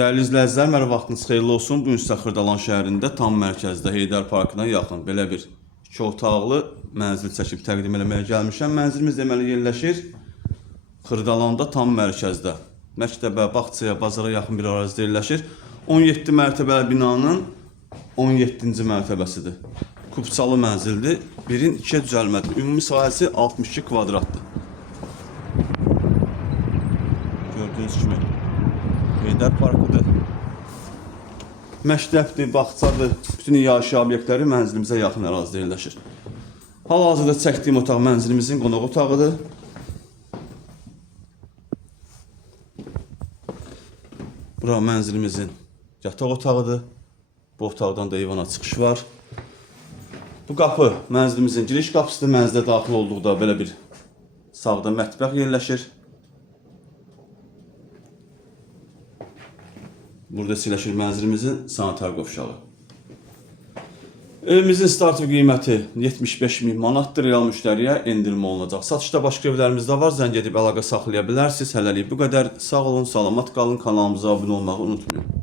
Dəyərli izləyicilər, mənə vaxtınız xeyirli olsun. Bu gün sizə Xırdalan şəhərində tam mərkəzdə Heydər Parkına yaxın belə bir 2 otaqlı mənzil çəkib təqdim etməyə gəlmişəm. Mənzilimiz deməli yerləşir Xırdalanda tam mərkəzdə. Məktəbə, bağçaya, bazara yaxın bir ərazidə yerləşir. 17 mərtəbəli binanın 17-ci mərtəbəsidir. Kubçalı mənzildir. Birin 2-yə düzəlmədir. Ümumi sahəsi 62 kvadratdır. Gördüyünüz kimi Heydər Parkıdır. Məktəbdir, bağçadır. Bütün yaşayış obyektləri mənzilimizə yaxın ərazidə yerləşir. Hal-hazırda çəkdiyim otaq mənzilimizin qonaq otağıdır. Bura mənzilimizin yataq otağıdır. Bu otaqdan da eyvana çıxış var. Bu qapı mənzilimizin giriş qapısıdır. Mənzilə daxil olduqda belə bir sağda mətbəx yerləşir. Burada yerləşir mənzilimizin sanitar qovşağı. Evimizin startı qiyməti 75.000 manatdır. Real müştəriyə endirim olunacaq. Satışda başqa evlərimiz də var. Zəng edib əlaqə saxlaya bilərsiniz. Hələlik bu qədər. Sağ olun, salamat qalın. Kanalımıza abunə olmağı unutmayın.